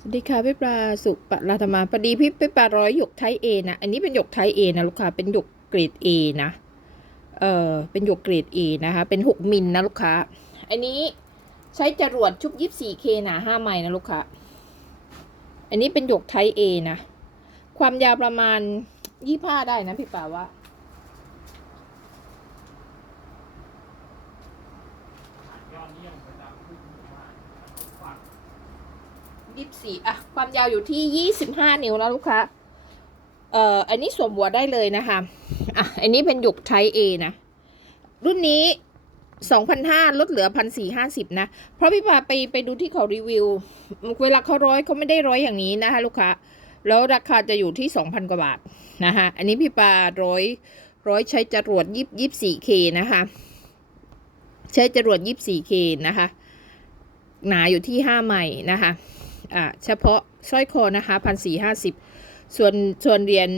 สวัสดีค่ะพี่ปลาสุปราธรรมาพอดีพี่พี่ปลาร้อยหยกไทยเอนะ อันนี้เป็นหยกไทยเอนะลูกค้าเป็นหยกเกรดเอนะ เออเป็นหยกเกรดเอนะคะ เป็นหกมิลนะลูกค้า อันนี้ใช้จรวดชุบยี่สี่เคหนาห้าไมล์นะลูกค้า อันนี้เป็นหยกไทยเอนะ ความยาวประมาณยี่ห้าได้นะพี่ปลาว่า ยี่สิบสี่อะความยาวอยู่ที่ยี่สิบห้านิ้วนะลูกค้า เอ่อ อันนี้สวมหัวได้เลยนะคะ อะ อันนี้เป็นหยกไทเอนะ รุ่นนี้สองพันห้าลดเหลือพันสี่ห้าสิบนะ เพราะพี่ปาไปไปดูที่เขารีวิว เวลาเขาร้อยเขาไม่ได้ร้อยอย่างนี้นะคะ ลูกค้า แล้วราคาจะอยู่ที่สองพันกว่าบาทนะคะ อันนี้พี่ปาร้อยร้อยใช้จรวดยี่ยี่สี่เคนะคะ ใช้จรวดยี่สี่เคนะคะ หนาอยู่ที่ห้าไมล์นะคะ เฉพาะสร้อยคอนะคะพันสี่ห้าสิบส่วนส่วนเหรียญ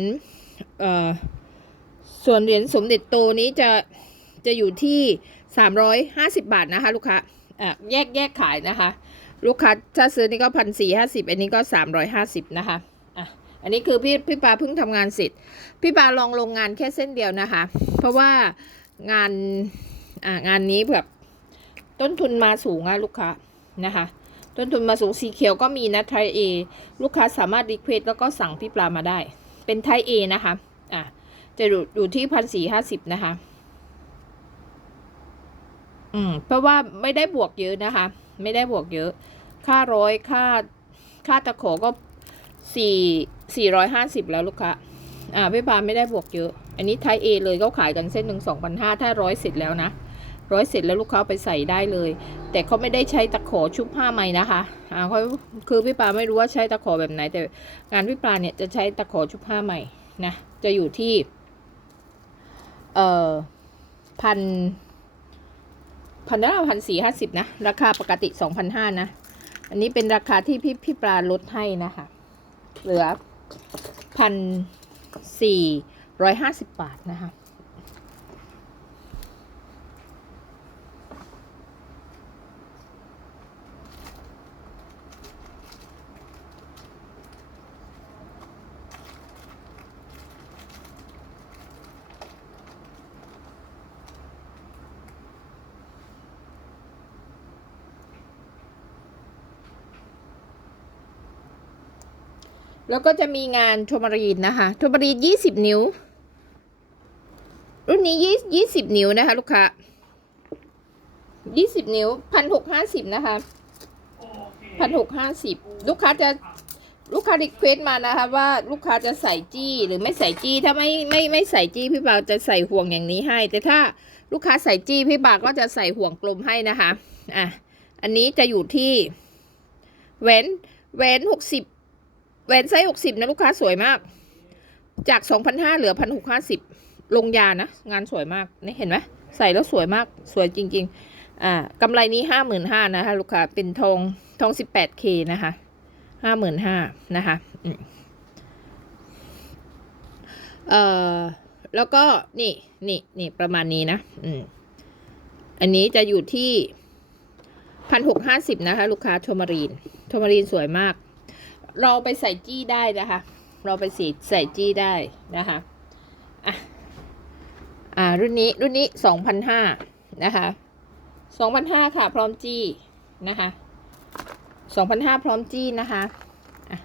ส่วนเหรียญสมเด็จโตนี้จะจะอยู่ที่สามร้อยห้าสิบาทนะคะลูกค้าแยกแยกขายนะคะ ลูกค้าถ้าซื้อนี่ก็พันสี่ห้าสิบอันนี้ก็สามร้อยห้าสิบนะคะอันนี้คือพี่พี่ปาเพิ่งทำงานเสร็จ พี่ปาลองลงงานแค่เส้นเดียวนะคะ เพราะว่างานอ่างานนี้แบบต้นทุนมาสูงอะลูกค้านะคะ ต้นทุนมาสูงสีเขียวก็มีนะไทยเอลูกค้าสามารถรีเควสแล้วก็สั่งพี่ปลามาได้ เป็นไทยเอนะคะอะจะอยู่ยที่พันสี่ห้าสิบนะคะอืมเพราะว่าไม่ได้บวกเยอะนะคะ ไม่ได้บวกเยอะ ค่าร้อยค่าค่าตะขอก็สี่สี่ร้อยห้าสิบแล้วลูกค้าอ่าพี่ปลาไม่ได้บวกเยอะ อันนี้ไทยเอเลยเขาขายกันเส้นหนึ่งสองพันห้าถ้าร้อยเสร็จแล้วนะร้อยเสร็จแล้วลูกค้าเอาไปใส่ได้เลย แต่เขาไม่ได้ใช้ตะขอชุบผ้าไหมนะคะอ่าเขาคือพี่ปลาไม่รู้ว่าใช้ตะขอแบบไหน แต่งานพี่ปลาเนี่ยจะใช้ตะขอชุบผ้าไหมนะจะอยู่ที่เอ่อพันพันละพันสี่ห้าสิบนะ ราคาปกติสองพันห้านะ อันนี้เป็นราคาที่พี่พี่ปลาลดให้นะคะ เหลือพันสี่ร้อยห้าสิบบาทนะคะ แล้วก็จะมีงานโทมารีนนะคะโทมารีนยี่สิบนิ้ว รุ่นนี้ยี่ยี่สิบนิ้วนะคะลูกค้ายี่สิบนิ้วพันหกห้าสิบนะคะพันหกห้าสิบลูกค้าจะลูกค้ารีเควสมานะคะว่าลูกค้าจะใส่จี้หรือไม่ใส่จี้ถ้าไม่ไม่ไม่ใส่จี้พี่บ่าวจะใส่ห่วงอย่างนี้ให้ แต่ถ้าลูกค้าใส่จี้พี่บ่าวก็จะใส่ห่วงกลมให้นะคะอะอันนี้จะอยู่ที่แหวนแหวนหกสิบ แหวนไซส์หกสิบนะลูกค้าสวยมาก จากสองพันห้าเหลือพันหกห้าสิบลงยานะ งานสวยมากนี่เห็นไหมใส่แล้วสวยมากสวยจริง ๆ อ่ากำไรนี้ห้าหมื่นห้านะคะลูกค้าเป็นทองทองสิบแปดเคนะคะห้าหมื่นห้านะคะเอ่อแล้วก็นี่นี่นี่ประมาณนี้นะ อืมอันนี้จะอยู่ที่พันหกห้าสิบนะคะ ลูกค้าโทมารีนโทมารีนสวยมาก เราไปใส่จี้ได้นะคะ เราไปสีใส่จี้ได้นะคะอะอ่ารุ่นนี้รุ่นนี้สองพันห้านะคะสองพันห้าค่ะ พร้อมจี้นะคะสองพันห้าพร้อมจี้นะคะอะ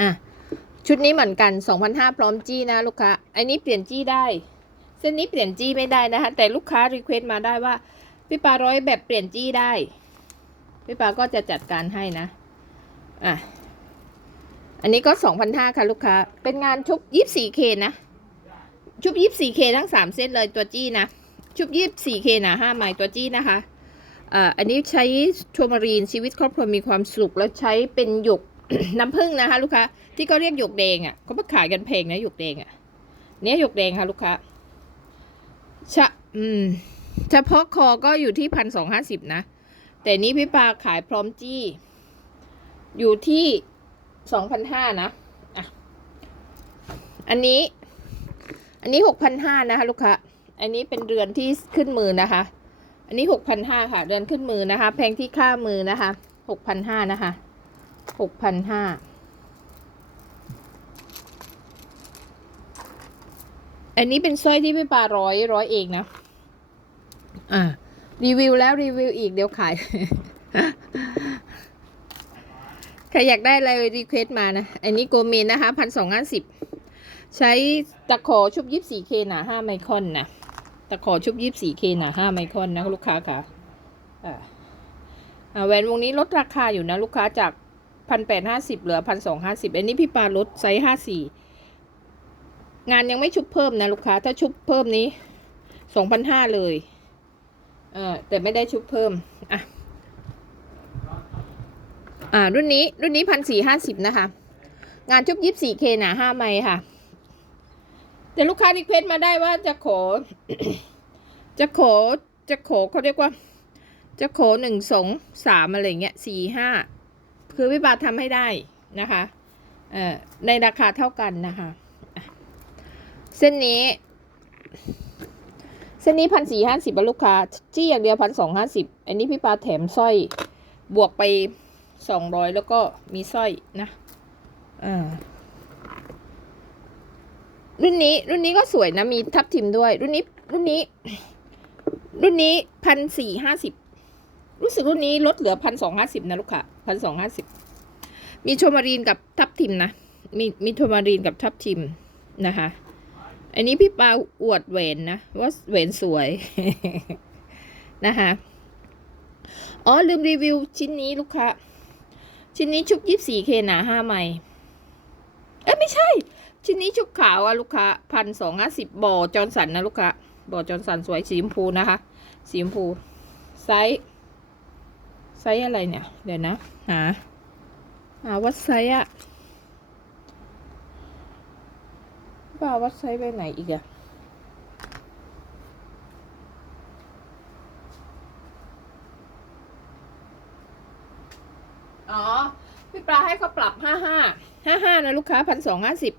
อะชุดนี้เหมือนกันสองพันห้าพร้อมจี้นะลูกค้า อันนี้เปลี่ยนจี้ได้ เส้นนี้เปลี่ยนจี้ไม่ได้นะคะ แต่ลูกค้ารีเควสต์มาได้ว่าพี่ปาร้อยแบบเปลี่ยนจี้ได้ พี่ปาก็จะจัดการให้นะ อะ อันนี้ก็สองพันห้าค่ะลูกค้า เป็นงานชุบยี่สี่เคนะ ชุบยี่สี่เคทั้งสามเส้นเลยตัวจี้นะ ชุบยี่สี่เคนะห้าไม้ตัวจี้นะคะอ่าอันนี้ใช้โทมารีนชีวิตครอบครัวมีความสุขแล้วใช้เป็นหยกน้ำผึ้งนะคะ ลูกค้า ที่เขาเรียกหยกแดงอะเขามาขายกันแพงนะหยกแดงอะ เนี้ยหยกแดงค่ะลูกค้าชะอืมเฉพาะคอก็อยู่ที่พันสองห้าสิบนะ แต่นี้พี่ปาขายพร้อมจี้ อยู่ที่สองพันห้านะอะอันนี้ อันนี้หกพันห้านะคะลูกค้า อันนี้เป็นเรือนที่ขึ้นมือนะคะ อันนี้หกพันห้าค่ะเดินขึ้นมือนะคะ แพงที่ค่ามือนะคะหกพันห้านะคะหกพันห้าอันนี้เป็นสร้อยที่พี่ปาร้อยร้อยเองนะ อ่า รีวิวแล้วรีวิวอีกเดี๋ยวขาย ใครอยากได้อะไรรีเควสมานะ อันนี้โกเมนนะคะพันสองห้าสิบใช้ตะขอชุบยิบสี่เคหนาห้าไมครอนนะตะขอชุบยิบสี่เคหนาห้าไมครอนนะลูกค้าค่ะอ่าแหวนวงนี้ลดราคาอยู่นะ ลูกค้าจากพันแปดห้าสิบเหลือพันสองห้าสิบอันนี้พี่ปาลดไซส์ห้าสี่งานยังไม่ชุบเพิ่มนะลูกค้า ถ้าชุบเพิ่มนี้สองพันห้าเลย เออแต่ไม่ได้ชุบเพิ่ม อะ อ่า รุ่นนี้ รุ่นนี้พันสี่ห้าสิบนะคะ งานชุบยิบสี่เคหนาห้าไมค่ะ แต่ลูกค้ารีเควสมาได้ว่าจะขอ จะขอ จะขอเขาเรียกว่า จะขอหนึ่งสองสามอะไรเงี้ยสี่ห้า คือพี่บาททำให้ได้นะคะ เอ่อ ในราคาเท่ากันนะคะ เส้นนี้ เส้นนี้พันสี่ห้าสิบลูกค้าจี้อย่างเดียวพันสองห้าสิบอันนี้พี่ปลาแถมสร้อย บวกไปสองร้อยแล้วก็มีสร้อยนะอ่ารุ่นนี้รุ่นนี้ก็สวยนะมีทับทิมด้วย รุ่นนี้รุ่นนี้ รุ่นนี้พันสี่ห้าสิบรู้สึกรุ่นนี้ลดเหลือพันสองห้าสิบนะลูกค้าพันสองห้าสิบมีโทมารีนกับทับทิมนะมีมีโทมารีนกับทับทิมนะคะ อันนี้พี่ปาอวดแหวนนะ ว่าแหวนสวยนะคะ อ๋อ ลืมรีวิวชิ้นนี้ลูกค้า ชิ้นนี้ชุบยี่สี่เคหนาห้าไมล์เอ้ไม่ใช่ ชิ้นนี้ชุบขาวอะลูกค้าพันสองห้าสิบบ่อจอนสันนะลูกค้าบ่อจอนสันสวยสีชมพูนะคะ สีชมพูไซส์ไซส์อะไรเนี่ย เดี๋ยวนะ หาหาวัดไซส์อะ บ้าวัดไซส์ไปไหนอีกอะอ๋อ พี่ปลาให้เขาปรับห้าห้าห้าห้านะลูกค้าพันสองห้าสิบ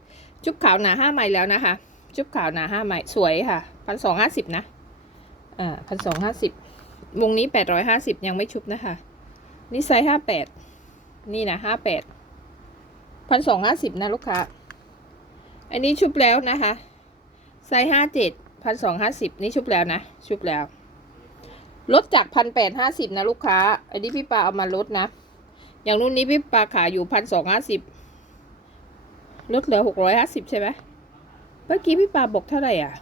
ชุบขาวหนาห้าไมล์แล้วนะคะชุบขาวหนาห้าไมล์สวยค่ะพันสองห้าสิบนะอ่าพันสองห้าสิบวงนี้แปดร้อยห้าสิบยังไม่ชุบนะคะ นี่ไซส์ห้าแปดนี่นะห้าแปดพันสองห้าสิบนะลูกค้า อันนี้ชุบแล้วนะคะ ไซส์ห้าเจ็ดพันสองห้าสิบนี่ชุบแล้วนะ ชุบแล้ว ลดจากพันแปดห้าสิบนะลูกค้า อันนี้พี่ปาเอามาลดนะ อย่างรุ่นนี้พี่ปาขายอยู่พันสองห้าสิบลดเหลือหกร้อยห้าสิบใช่ไหมเมื่อกี้พี่ปาบอกเท่าไหร่อะ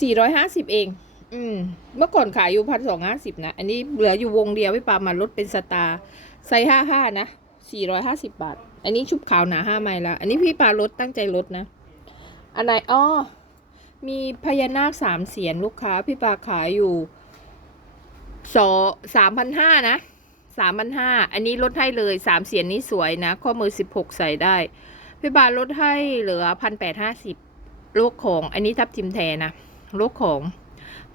สี่ร้อยห้าสิบเอง อืม เมื่อก่อนขายอยู่พันสองห้าสิบนะ อันนี้เหลืออยู่วงเดียวพี่ปามาลดเป็นสตาร์ไซส์ห้าห้านะสี่ร้อยห้าสิบบาท อันนี้ชุบขาวหนาห้าไมล์แล้ว อันนี้พี่ปาลดตั้งใจลดนะ อันไหนอ้อมีพญานาคสามเสียนลูกค้า พี่ปาขายอยู่สอสามพันห้านะสามพันห้าอันนี้ลดให้เลยสามเสียนนี้สวยนะ ข้อมือสิบหกใส่ได้ พี่ปาลดให้เหลือพันแปดห้าสิบโลกของ อันนี้ทับทิมแทนนะโลกของ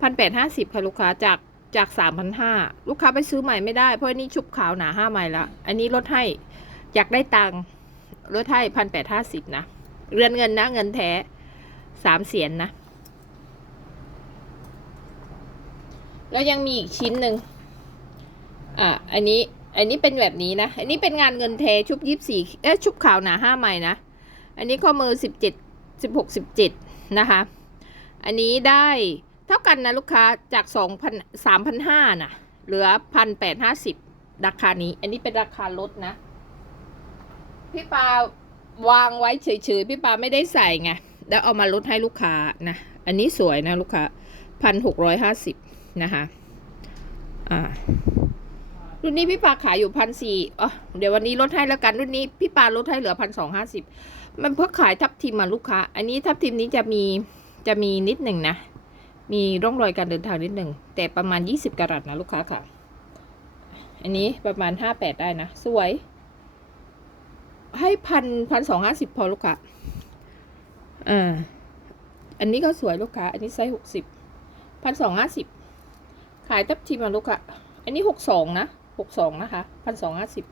พันแปดห้าสิบค่ะลูกค้าจากจากสามพันห้าลูกค้าไปซื้อใหม่ไม่ได้เพราะอันนี้ชุบขาวหนาห้าไมล์ละอันนี้ลดให้ อยากได้ตังค์ลดให้พันแปดห้าสิบนะ เรือนเงินนะ เงินแท้สามเสียนนะ แล้วยังมีอีกชิ้นหนึ่งอะอันนี้ อันนี้เป็นแบบนี้นะ อันนี้เป็นงานเงินเทชุบยี่สี่เอ๊ะชุบขาวหนาห้าไม้นะ อันนี้ข้อมือสิบเจ็ดสิบหกสิบเจ็ดนะคะ อันนี้ได้เท่ากันนะลูกค้าจากสองพันสามพันห้านะเหลือพันแปดห้าสิบราคานี้ อันนี้เป็นราคาลดนะ พี่ปาวางไว้เฉยๆ พี่ปาไม่ได้ใส่ไง แล้วเอามาลดให้ลูกค้านะ อันนี้สวยนะลูกค้าพันหกร้อยห้าสิบนะคะ อ่า รุ่นนี้พี่ปาขายอยู่พันสี่อ๋อเดี๋ยววันนี้ลดให้แล้วกันรุ่นนี้พี่ปาลดให้เหลือพันสองห้าสิบมันเพิ่งขายทับทิมมาลูกค้า อันนี้ทับทิมนี้จะมีจะมีนิดหนึ่งนะ มีร่องรอยการเดินทางนิดหนึ่ง แต่ประมาณยี่สิบกรัตนะลูกค้าค่ะ อันนี้ประมาณห้าแปดได้นะ สวย ให้พันพันสองห้าสิบพอลูกค้าอ่า อันนี้ก็สวยลูกค้า อันนี้ไซส์หกสิบพันสองห้าสิบขายทับทิมมาลูกค้าอันนี้หกสองนะหกสองนะคะพันสองห้าสิบ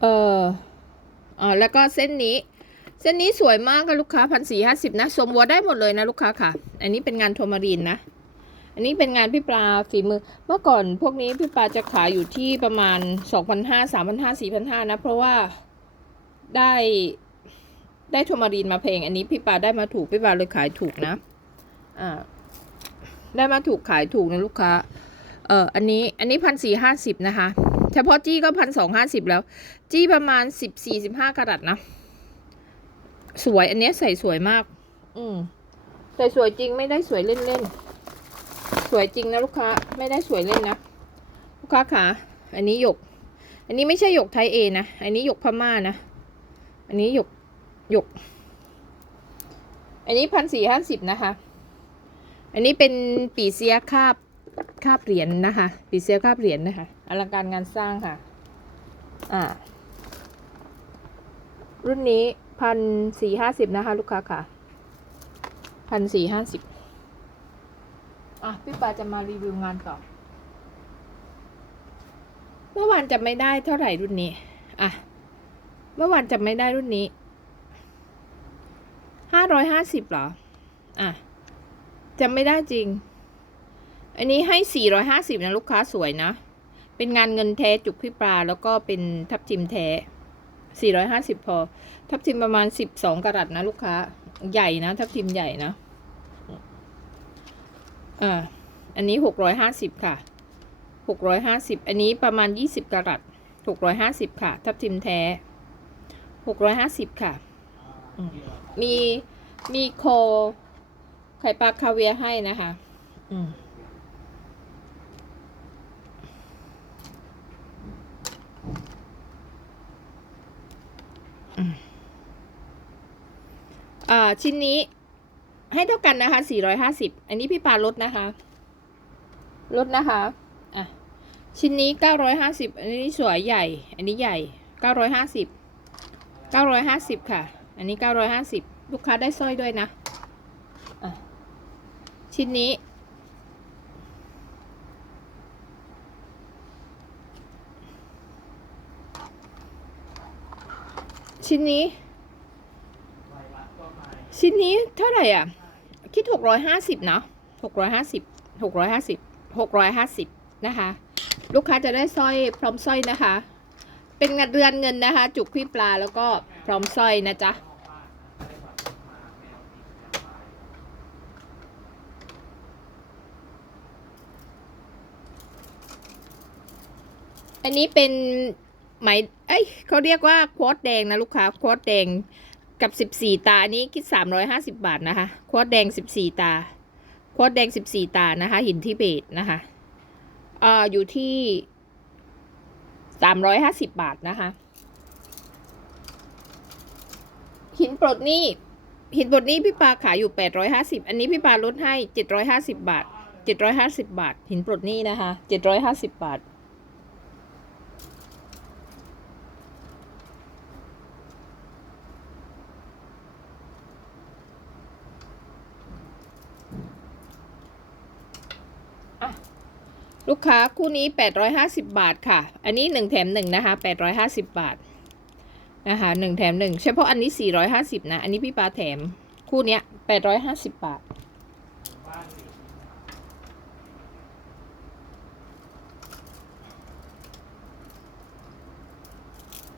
เอออ๋อแล้วก็เส้นนี้ เส้นนี้สวยมากค่ะลูกค้าพันสี่ห้าสิบนะสวมหัวได้หมดเลยนะลูกค้าค่ะ อันนี้เป็นงานโทมารีนนะ อันนี้เป็นงานพี่ปลาฝีมือ เมื่อก่อนพวกนี้พี่ปลาจะขายอยู่ที่ประมาณสองพันห้าสามพันห้าสี่พันห้านะ เพราะว่าได้ได้ทมารีนมาเพลง อันนี้พี่ปลาได้มาถูกพี่ปลาเลยขายถูกนะ อ่า ได้มาถูกขายถูกนะลูกค้า เอออันนี้ อันนี้พันสี่ห้าสิบนะคะ เฉพาะจี้ก็พันสองห้าสิบแล้ว จี้ประมาณสิบสี่สิบห้ากรัตนะ สวย อันนี้ใส่สวยมาก อืม ใส่สวยจริงไม่ได้สวยเล่นเล่นๆ สวยจริงนะลูกค้าไม่ได้สวยเล่นนะ ลูกค้าขาอันนี้หยก อันนี้ไม่ใช่หยกไทยเอนะ อันนี้หยกพม่านะ อันนี้หยกหยก อันนี้พันสี่ห้าสิบนะคะ อันนี้เป็นปีเสียคาบคาบเหรียญนะคะ ปีเสียคาบเหรียญนะคะอลังการงานสร้างค่ะ อ่า รุ่นนี้พันสี่ห้าสิบนะคะ ลูกค้าค่ะพันสี่ห้าสิบ อะพี่ปาจะมารีวิวงานต่อ เมื่อวานจะไม่ได้เท่าไหร่รุ่นนี้ อะ เมื่อวานจะไม่ได้รุ่นนี้ ห้าร้อยห้าสิบเหรอ อะจำไม่ได้จริง อันนี้ให้สี่ร้อยห้าสิบนะลูกค้าสวยนะ เป็นงานเงินแท้จุกพี่ปลาแล้วก็เป็นทับทิมแท้สี่ร้อยห้าสิบพอ ทับทิมประมาณสิบสองกรัตนะลูกค้า ใหญ่นะ ทับทิมใหญ่นะ อ่าอันนี้หกร้อยห้าสิบค่ะหกร้อยห้าสิบอันนี้ประมาณยี่สิบกรัตหกร้อยห้าสิบค่ะ ทับทิมแท้หกร้อยห้าสิบค่ะ มีมีโคไข่ปลาคาเวียให้นะคะอืมอ่าชิ้นนี้ ให้เท่ากันนะคะ450อันนี้พี่ปาลดนะคะ ลดนะคะอะชิ้นนี้950อันนี้สวยใหญ่ อันนี้ใหญ่950 950ค่ะ อันนี้950ลูกค้าได้สร้อยด้วยนะอะชิ้นนี้ชิ้นนี้ ชิ้นนี้เท่าไหร่อะ คิดหกร้อยห้าสิบเนาะหกร้อยห้าสิบหกร้อยห้าสิบหกร้อยห้าสิบนะคะ ลูกค้าจะได้สร้อยพร้อมสร้อยนะคะ เป็นเงินเรือนเงินนะคะ จุกพี่ปลาแล้วก็พร้อมสร้อยนะจ๊ะอันนี้เป็นไหมเอ้ยเขาเรียกว่าควอตแดงนะลูกค้าควอตแดง กับสิบสี่ตา อันนี้คิดสามร้อยห้าสิบาทนะคะควอแดงสิบสี่ตาควอแดงสิบสี่ตานะคะ หินทิเบตนะคะอ่าอยู่ที่สามร้อยห้าสิบบาทนะคะ หินปลดหนี้หินปลดหนี้พี่ปาขายอยู่แปดร้อยห้าสิบอันนี้พี่ปาลดให้เจ็ดร้อยห้าสิบบาทเจ็ดร้อยห้าสิบบาท หินปลดหนี้นะคะเจ็ดร้อยห้าสิบบาท ลูกค้าคู่นี้ 850 บาทค่ะ อันนี้ 1 แถม 1 นะคะ 850 บาท นะคะ1แถม 1 เฉพาะอันนี้ 450 นะ อันนี้พี่ปาแถมคู่เนี้ย 850 บาท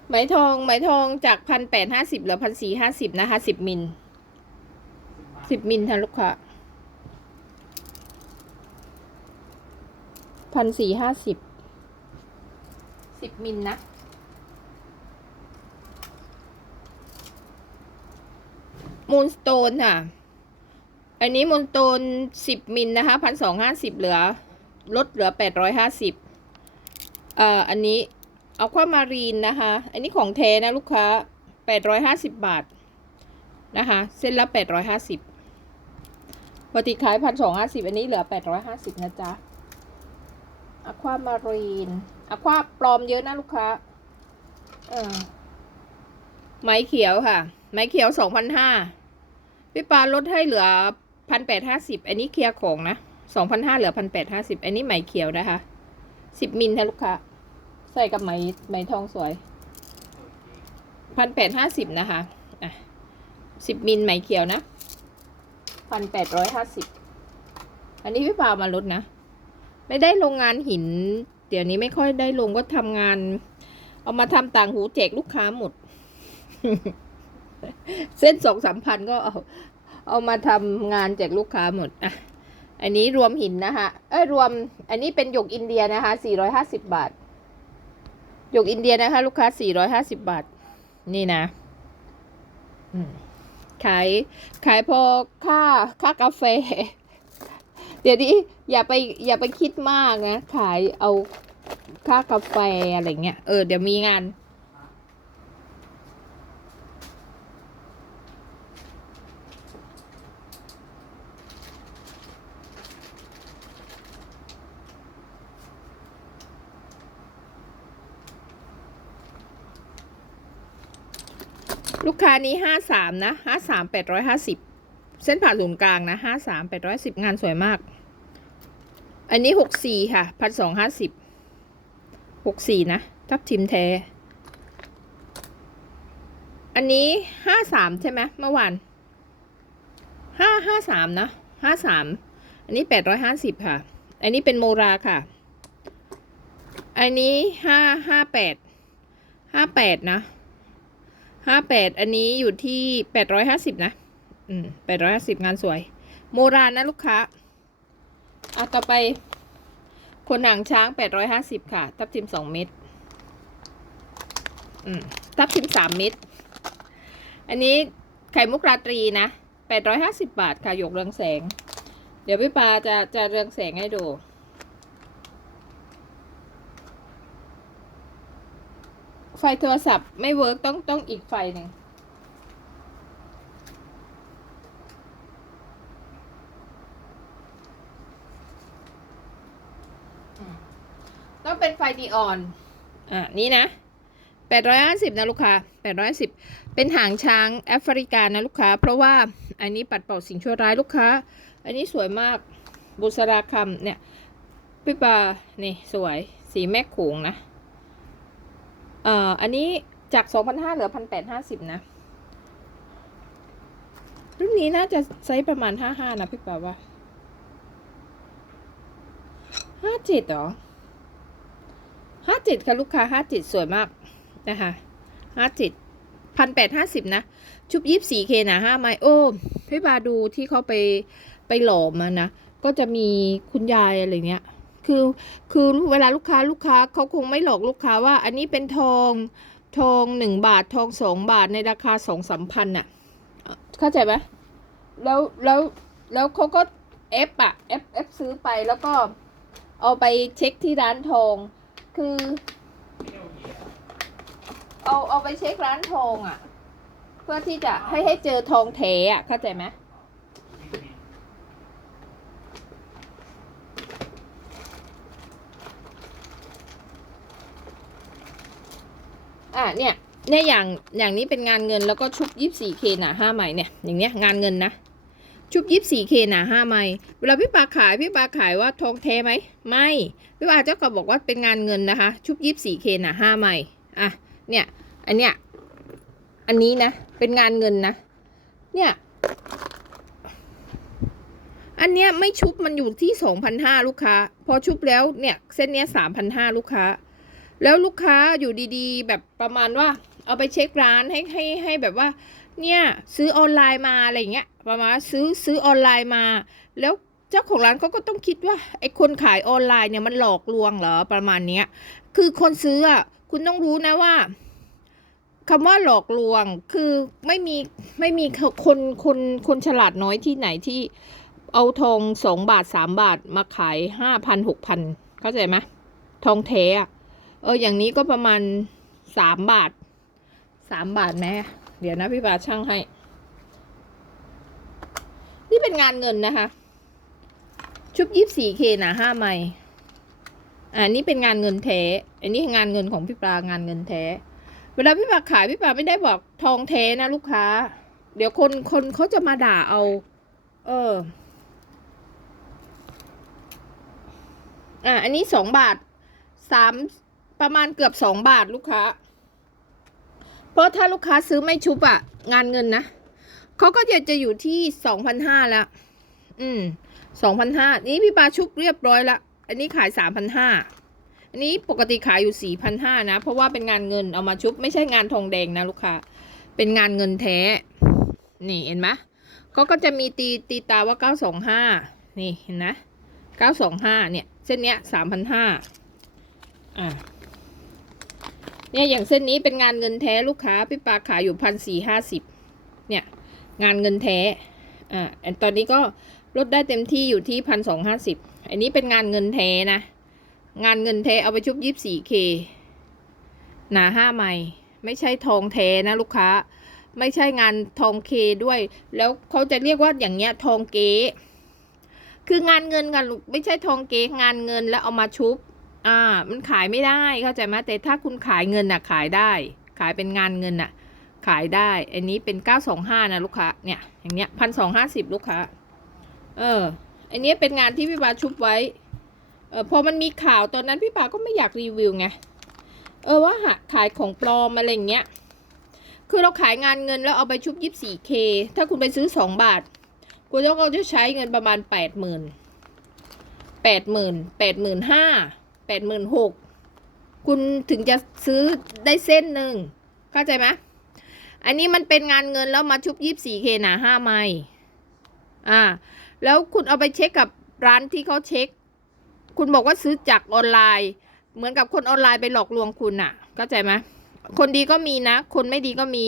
ไหมทอง ไหมทองจาก 1,850เหลือ 1,450 นะคะ 10 มิล 10 มิลท่านลูกค้า พันสี่ห้าสิบสิบมิลนะ มูลสโตนค่ะ อันนี้มูลสโตนสิบมิลนะคะพันสองห้าสิบเหลือ ลดเหลือแปดร้อยห้าสิบเอ่อ อันนี้เอาความมารีนนะคะ อันนี้ของเทนะลูกค้าแปดร้อยห้าสิบบาท นะคะ เส้นละแปดร้อยห้าสิบปกติขายพันสองห้าสิบอันนี้เหลือแปดร้อยห้าสิบนะจ๊ะ อะความารีนอะควาปลอมเยอะนะลูกค้าเออไม้เขียวค่ะ ไม้เขียวสองพันห้าพี่ปาลดให้เหลือพันแปดห้าสิบอันนี้เคลียร์ของนะสองพันห้าเหลือพันแปดห้าสิบอันนี้ไหมเขียวนะคะสิบมิลค่ะลูกค้าใส่กับไหมไหมทองสวยพันแปดห้าสิบนะคะอะสิบมิลไหมเขียวนะพันแปดร้อยห้าสิบอันนี้พี่ปามาลดนะ ไม่ได้โรงงานหิน เดี๋ยวนี้ไม่ค่อยได้ลงก็ทำงาน เอามาทำต่างหูแจกลูกค้าหมด เส้นสองสามพันก็เอาเอามาทำงานแจกลูกค้าหมดอะอันนี้รวมหินนะคะ เอ้ยรวม อันนี้เป็นหยกอินเดียนะคะ 450 บาท หยกอินเดียนะคะ ลูกค้า 450 บาท นี่นะขาย ขายพอค่า ค่ากาแฟ เดี๋ยวนี้ อย่าไปอย่าไปคิดมากนะ ขายเอาค่ากาแฟอะไรเงี้ย เออ เดี๋ยวมีงาน ลูกค้านี้ห้าสามนะห้าสามแปดร้อยห้าสิบเส้นผ่าศูนย์กลางนะห้าสามแปดร้อยสิบงานสวยมาก อันนี้หกสี่ค่ะพันสองห้าสิบหกสี่นะ ทับทิมแท้ อันนี้ห้าสามใช่ไหมเมื่อวานห้าห้าสามนะห้าสามอันนี้แปดร้อยห้าสิบค่ะ อันนี้เป็นโมราค่ะ อันนี้ห้าห้าแปดห้าแปดนะห้าแปดอันนี้อยู่ที่แปดร้อยห้าสิบนะ อืมแปดร้อยห้าสิบงานสวย โมรานะลูกค้า อาต่อไปคนหางช้างแปดร้อยห้าสิบค่ะ ทับทิมสองเม็ดทับทิมสามเม็ด อันนี้ไข่มุกราตรีนะแปดร้อยห้าสิบบาทค่ะ หยกเรืองแสง เดี๋ยวพี่ปาจะจะเรืองแสงให้ดูไฟโทรศัพท์ไม่เวิร์กต้องต้องอีกไฟหนึ่งอืมต้อง เป็นไฟดีออน อะ นี่นะแปดร้อยหาสิบนะลูกค้าแปดร้อยสิบเป็นหางช้างแอฟริกานะลูกค้า เพราะว่าอันนี้ปัดเป่าสิ่งชั่วร้ายลูกค้า อันนี้สวยมากบุษราคำเนี่ยพี่ปานี่สวยสีแม่โขงนะ เอ่อ อันนี้จาก2,500เหลือ1,850นะ รุ่นนี้น่าจะไซส์ประมาณ55นะพี่ป่าว่า57เหรอ 57ค่ะลูกค้า57สวยมากนะคะ57 1,850นแปดห้าสิบนะ ชุบ 24K นะ5ไม้โอ้พี่ปาดูที่เขาไปไปหลอมมานะ ก็จะมีคุณยายอะไรเงี้ยคือคือเวลาลูกค้าลูกค้าเขาคงไม่หลอกลูกค้าว่า อันนี้เป็นทองทองหนึ่งบาททองสองบาทในราคาสองสามพันอะ เข้าใจไหมแล้วแล้วแล้วเขาก็เอฟอะเอฟเอฟซื้อไปแล้วก็เอาไปเช็คที่ร้านทอง คือ เอาเอาไปเช็คร้านทองอะเพื่อที่จะให้ให้เจอทองแท้อะเข้าใจไหมอะเนี่ยเนี่ยอย่างอย่างนี้เป็นงานเงินแล้วก็ชุบยี่สี่เคหนาห้าไม้เนี่ย อย่างเนี้ยงานเงินนะ ชุบยี่สี่เคหนาห้าไม้เวลาพี่ปาขายพี่ปาขายว่าทองแท้ไหมไม่พี่ปาเจ้าก็บอกว่าเป็นงานเงินนะคะ ชุบยี่สี่เคหนาห้าไม้อะเนี่ยอันเนี้ยอันนี้นะเป็นงานเงินนะเนี่ยอันเนี้ยไม่ชุบมันอยู่ที่สองพันห้าลูกค้า พอชุบแล้วเนี่ยเส้นเนี้ยสามพันห้าลูกค้า แล้วลูกค้าอยู่ดีๆ แบบประมาณว่า เอาไปเช็คร้านให้ให้ให้แบบว่า เนี่ยซื้อออนไลน์มาอะไรเงี้ยประมาณซื้อซื้อออนไลน์มา แล้วเจ้าของร้านเขาก็ต้องคิดว่าไอ้คนขายออนไลน์เนี่ยมันหลอกลวงเหรอประมาณเนี้ยคือคนซื้ออะคุณต้องรู้นะว่าคำว่าหลอกลวงคือไม่มีไม่มีคนคนคนฉลาดน้อยที่ไหนที่เอาทองสองบาทสามบาทมาขายห้าพันหกพันเข้าใจไหมทองแท้อะเอออย่างนี้ก็ประมาณสามบาทสามบาทแม่ เดี๋ยวนะพี่บาช่างให้ นี่เป็นงานเงินนะคะ ชุบยี่สี่เคหนะห้าไม้อ่านี่เป็นงานเงินแท้ อันนี้งานเงินของพี่ปลางานเงินแท้ เวลาพี่ปลาขายพี่ปลาไม่ได้บอกทองแท้นะลูกค้า เดี๋ยวคนคนเขาจะมาด่าเอา เออ อ่าอันนี้สองบาทสามประมาณเกือบสองบาทลูกค้า เพราะถ้าลูกค้าซื้อไม่ชุบอะงานเงินนะเขาก็จะจะอยู่ที่สองพันห้าแล้ว อืมสองพันห้านี้พี่ปลาชุบเรียบร้อยละอันนี้ขายสามพันห้าอันนี้ปกติขายอยู่สี่พันห้านะ เพราะว่าเป็นงานเงินเอามาชุบไม่ใช่งานทองแดงนะลูกค้า เป็นงานเงินแท้ นี่เห็นไหมเขาก็จะมีตีตีตาว่าเก้าสองห้านี่เห็นนะเก้าสองห้าเนี่ย เส้นเนี้ยสามพันห้าอะ เนี่ยอย่างเส้นนี้เป็นงานเงินแท้ลูกค้าพี่ปาขายอยู่พันสี่ห้าสิบเนี่ยงานเงินแท้อ่าตอนนี้ก็ลดได้เต็มที่อยู่ที่พันสองห้าสิบอันนี้เป็นงานเงินแท้นะ งานเงินแท้เอาไปชุบยี่สี่เคหนาห้าไมไม่ใช่ทองแท้นะลูกค้า ไม่ใช่งานทองเคด้วย แล้วเขาจะเรียกว่าอย่างเงี้ยทองเก๊คืองานเงินกันลูกไม่ใช่ทองเก๊งานเงินแล้วเอามาชุบ อ่า มันขายไม่ได้เข้าใจไหมแต่ถ้าคุณขายเงินน่ะขายได้ ขายเป็นงานเงินน่ะ ขายได้ อันนี้เป็นเก้าสองห้านะลูกค้า เนี่ย อย่างเงี้ยพันสองห้าสิบลูกค้า เออ อันนี้เป็นงานที่พี่ปาชุบไว้ เออพอมันมีข่าวตอนนั้นพี่ปาก็ไม่อยากรีวิวไง เออว่าหาขายของปลอมอะไรอย่างเงี้ย คือเราขายงานเงินแล้วเอาไปชุบยี่สี่เคถ้าคุณไปซื้อสองบาท คุณต้องเอาจะใช้เงินประมาณแปดหมื่นแปดหมื่นแปดหมื่นห้า แปดหมื่นหกคุณถึงจะซื้อได้เส้นหนึ่งเข้าใจไหมอันนี้มันเป็นงานเงินแล้วมาชุบยี่สี่เคหนาห้าไมล์อ่า แล้วคุณเอาไปเช็คกับร้านที่เขาเช็ค คุณบอกว่าซื้อจากออนไลน์ เหมือนกับคนออนไลน์ไปหลอกลวงคุณอะเข้าใจไหมคนดีก็มีนะ คนไม่ดีก็มี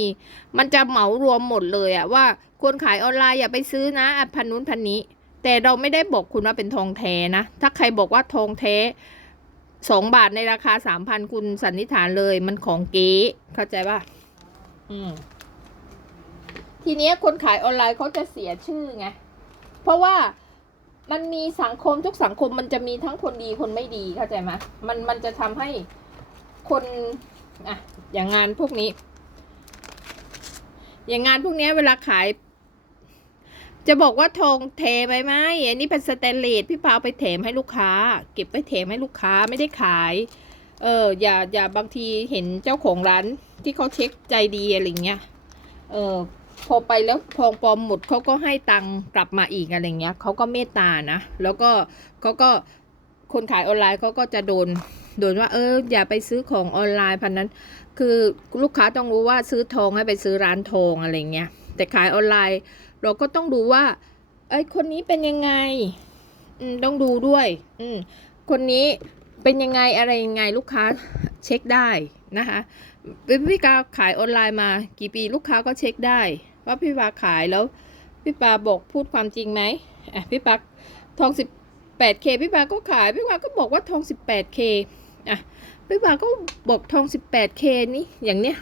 มันจะเหมารวมหมดเลยอะว่าคนขายออนไลน์อย่าไปซื้อนะอพันนู้นพันนี้ แต่เราไม่ได้บอกคุณว่าเป็นทองแท้นะ ถ้าใครบอกว่าทองแท้ สองบาทในราคาสามพันคุณสันนิษฐานเลยมันของเก๊เข้าใจป่ะอืมทีเนี้ยคนขายออนไลน์เขาจะเสียชื่อไง เพราะว่ามันมีสังคมทุกสังคมมันจะมีทั้งคนดีคนไม่ดีเข้าใจไหมมันมันจะทำให้คนอะอย่างงานพวกนี้ อย่างงานพวกนี้เวลาขาย จะบอกว่าทองเทไปไหมอันนี้เป็นสแตนเลสพี่พาเอาไปแถมให้ลูกค้า เก็บไปแถมให้ลูกค้าไม่ได้ขาย เอออย่าอย่าบางทีเห็นเจ้าของร้านที่เขาเช็คใจดีอะไรเงี้ยเออพอไปแล้วทองปลอมหมดเขาก็ให้ตังค์กลับมาอีกอะไรเงี้ยเขาก็เมตตานะ แล้วก็เขาก็คนขายออนไลน์เขาก็จะโดนโดนว่าเอออย่าไปซื้อของออนไลน์พันนั้น คือลูกค้าต้องรู้ว่าซื้อทองให้ไปซื้อร้านทองอะไรเงี้ยแต่ขายออนไลน์ เราก็ต้องดูว่าไอ้คนนี้เป็นยังไงอืมต้องดูด้วยอืมคนนี้เป็นยังไงอะไรยังไงลูกค้าเช็คได้นะคะเป็นพี่กาขายออนไลน์มากี่ปีลูกค้าก็เช็คได้ ว่าพี่ปาขายแล้วพี่ปาบอกพูดความจริงไหมอะพี่ปาทองสิบแปดเคพี่ปาก็ขายพี่ปาก็บอกว่าทองสิบแปดเคอะพี่ปาก็บอกทองสิบแปดเคนี่อย่างเนี้ย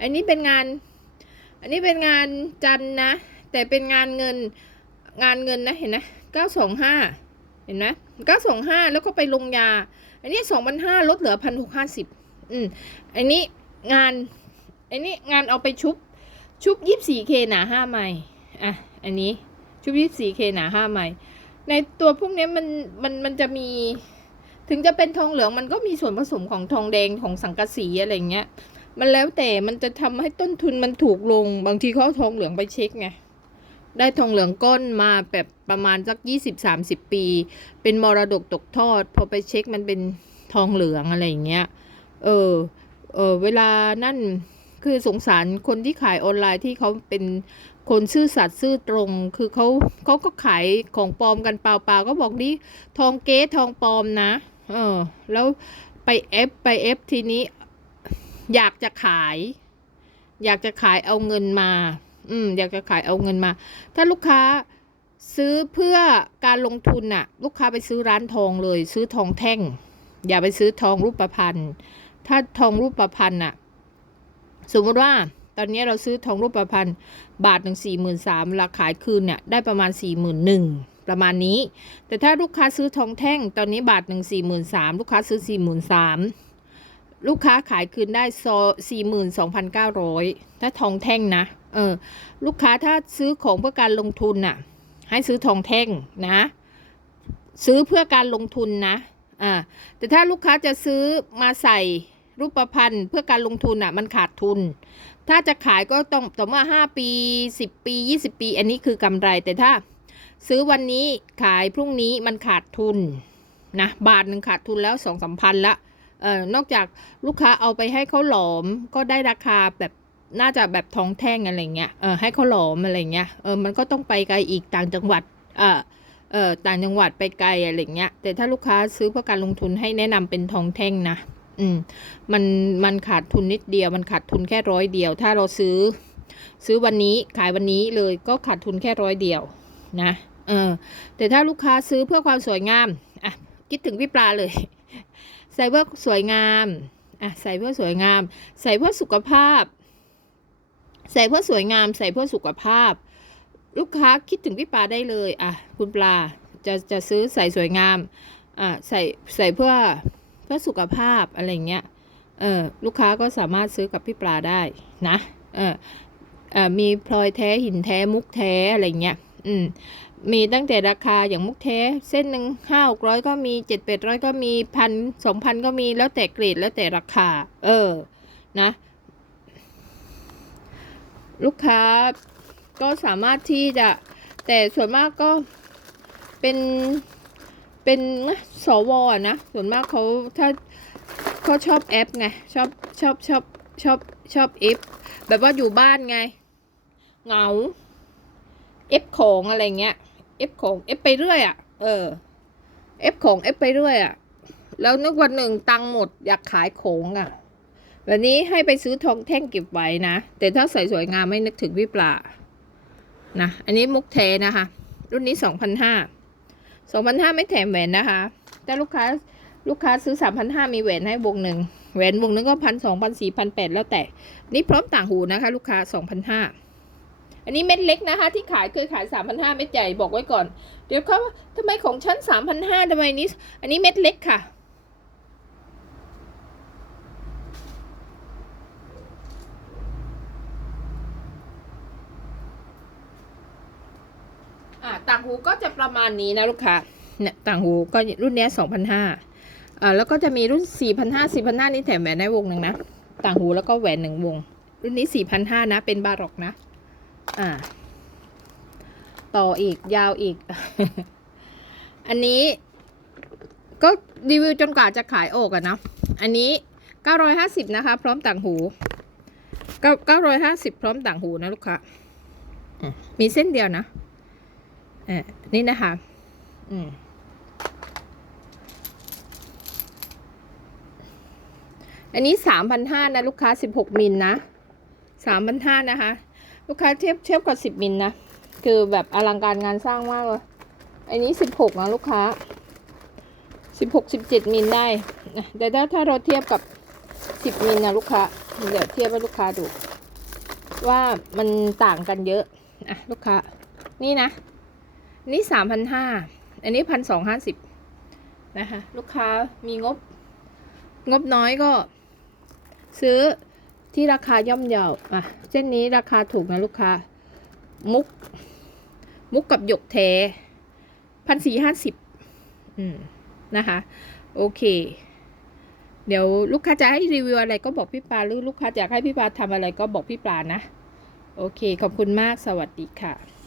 อันนี้เป็นงาน อันนี้เป็นงานจันนะ แต่เป็นงานเงินงานเงินนะเห็นไหมเก้าสองห้าเห็นไหมเก้าสองห้าแล้วก็ไปลงยา อันนี้สองพันห้าลดเหลือพันหกห้าสิบอืมอันนี้งานอันนี้งานเอาไปชุบชุบยี่สี่เคหนาห้าไมล์อะอันนี้ชุบยี่สี่เคหนาห้าไมล์ในตัวพวกนี้มันมันมันจะมีถึงจะเป็นทองเหลืองมันก็มีส่วนผสมของทองแดงของสังกะสีอะไรเงี้ย มันแล้วแต่มันจะทำให้ต้นทุนมันถูกลง บางทีเขาทองเหลืองไปเช็คไง ได้ทองเหลืองก้นมาแบบประมาณสักยี่สิบสามสิบปี เป็นมรดกตกทอด พอไปเช็คมันเป็นทองเหลืองอะไรอย่างเงี้ย เออ เออ เวลานั่นคือสงสารคนที่ขายออนไลน์ที่เขาเป็นคนซื่อสัตย์ซื่อตรง คือเขาเขาก็ขายของปลอมกันเปล่าๆ ก็บอกดิทองเก๊ทองปลอมนะ เออ แล้วไปเอฟไปเอฟทีนี้ อยากจะขาย อยากจะขายเอาเงินมา อืมอยากจะขายเอาเงินมา ถ้าลูกค้าซื้อเพื่อการลงทุนน่ะ ลูกค้าไปซื้อร้านทองเลย ซื้อทองแท่ง อย่าไปซื้อทองรูปพรรณถ้าทองรูปพรรณน่ะ สมมติว่าตอนนี้เราซื้อทองรูปพรรณบาทหนึ่งสี่หมื่นสามราขายคืนเนี่ยได้ประมาณสี่หมื่นหนึ่งประมาณนี้ แต่ถ้าลูกค้าซื้อทองแท่ง ตอนนี้บาทหนึ่งสี่หมื่นสามลูกค้าซื้อสี่หมื่นสามลูกค้าขายคืนได้สี่หมื่นสองพันเก้าร้อยถ้าทองแท่งนะ เออลูกค้าถ้าซื้อของเพื่อการลงทุนน่ะ ให้ซื้อทองแท่งนะ ซื้อเพื่อการลงทุนนะอ่าแต่ถ้าลูกค้าจะซื้อมาใส่รูปพันธ์เพื่อการลงทุนอะมันขาดทุน ถ้าจะขายก็ต้องต่อเมื่อห้าปีสิบปียี่สิบปี อันนี้คือกำไรแต่ถ้าซื้อวันนี้ขายพรุ่งนี้มันขาดทุนนะบาทหนึ่งขาดทุนแล้วสองสามพันละเออนอกจากลูกค้าเอาไปให้เขาหลอมก็ได้ราคาแบบ น่าจะแบบทองแท่งอะไรเงี้ยเออให้เขาหลอมอะไรเงี้ยเออมันก็ต้องไปไกลอีกต่างจังหวัดเออเออต่างจังหวัดไปไกลอะไรเงี้ยแต่ถ้าลูกค้าซื้อเพื่อการลงทุนให้แนะนำเป็นทองแท่งนะอืมมันมันขาดทุนนิดเดียวมันขาดทุนแค่ร้อยเดียว ถ้าเราซื้อ ซื้อวันนี้ขายวันนี้เลยก็ขาดทุนแค่ร้อยเดียวนะเออแต่ถ้าลูกค้าซื้อเพื่อความสวยงามอะคิดถึงพี่ปลาเลย ใส่เพื่อสวยงามอะใส่เพื่อสวยงาม ใส่เพื่อสุขภาพ ใส่เพื่อสวยงามใส่เพื่อสุขภาพ ลูกค้าคิดถึงพี่ปลาได้เลยอะคุณปลาจะจะซื้อใส่สวยงามอะใส่ใส่เพื่อเพื่อสุขภาพอะไรเงี้ยเออลูกค้าก็สามารถซื้อกับพี่ปลาได้นะเออเออมีพลอยแท้หินแท้มุกแท้อะไรเงี้ยอืมมีตั้งแต่ราคาอย่างมุกแท้ เส้นหนึ่งห้าร้อยก็มีเจ็ดแปดร้อยก็มีพันสองพันก็มีแล้วแต่เกรดแล้วแต่ราคา เออนะ ลูกค้าก็สามารถที่จะแต่ส่วนมากก็เป็นเป็นสวอะนะ ส่วนมากเขาถ้าเขาชอบแอปไงชอบชอบชอบชอบชอบเอฟแบบว่าอยู่บ้านไงเหงาเอฟของอะไรเงี้ยเอฟของเอฟไปเรื่อยอะ่ะ เออเอฟของเอฟไปเรื่อยอะ่ะ แล้วนึกวันหนึ่งตังค์หมดอยากขายของอะ่ะ แบบนี้ให้ไปซื้อทองแท่งเก็บไว้นะ แต่ถ้าใส่สวยงามไม่นึกถึงพี่ปลานะ อันนี้มุกเทนะคะ รุ่นนี้สองพันห้าสองพันห้าไม่แถมแหวนนะคะแต่ลูกค้าลูกค้าซื้อสามพันห้ามีแหวนให้วงหนึ่งแหวนวงนึงก็พันสองพันสี่พันแปดแล้วแต่ นี่พร้อมต่างหูนะคะ ลูกค้าสองพันห้าอันนี้เม็ดเล็กนะคะ ที่ขายเคยขายสามพันห้าเม็ดใหญ่บอกไว้ก่อน เดี๋ยวเขาทำไมของฉันสามพันห้าทำไมนี้ อันนี้เม็ดเล็กค่ะ ต่างหูก็จะประมาณนี้นะลูกค้าเนี่ยต่างหูก็รุ่นนี้สองพันห้าอ่าแล้วก็จะมีรุ่นสี่พันห้าสี่พันห้านี่แถมแหวนได้วงหนึ่งนะ ต่างหูแล้วก็แหวนหนึ่งวง รุ่นนี้สี่พันห้านะ เป็นบารอกนะ อ่า ต่ออีกยาวอีก อันนี้ก็รีวิวจนกว่าจะขายออกอะนะ อันนี้เก้าร้อยห้าสิบนะคะ พร้อมต่างหูเก้าเก้าร้อยห้าสิบพร้อมต่างหูนะลูกค้ามีเส้นเดียวนะ อ่านี่นะคะอืมอันนี้สามพันห้านะ ลูกค้าสิบหกมิลนะสามพันห้านะคะ ลูกค้าเทียบเทียบกับสิบมิลนะ คือแบบอลังการงานสร้างมากเลย อันนี้สิบหกนะ ลูกค้าสิบหกสิบเจ็ดมิลได้แต่ถ้าถ้าเราเทียบกับสิบมิลนะลูกค้า เดี๋ยวเทียบให้ลูกค้าดู ว่ามันต่างกันเยอะ อะ ลูกค้า นี่นะ นี่สามพันห้าอันนี้พันสองห้าสิบนะคะ ลูกค้ามีงบ งบน้อยก็ ซื้อที่ราคาย่อมเยาอะเส้นนี้ราคาถูกนะลูกค้า มุก มุกกับหยกแท้พันสี่ห้าสิบอืม นะคะ โอเค เดี๋ยวลูกค้าจะให้รีวิวอะไรก็บอกพี่ปลาหรือลูกค้าอยากให้พี่ปลาทำอะไรก็บอกพี่ปลานะ โอเค ขอบคุณมากสวัสดีค่ะ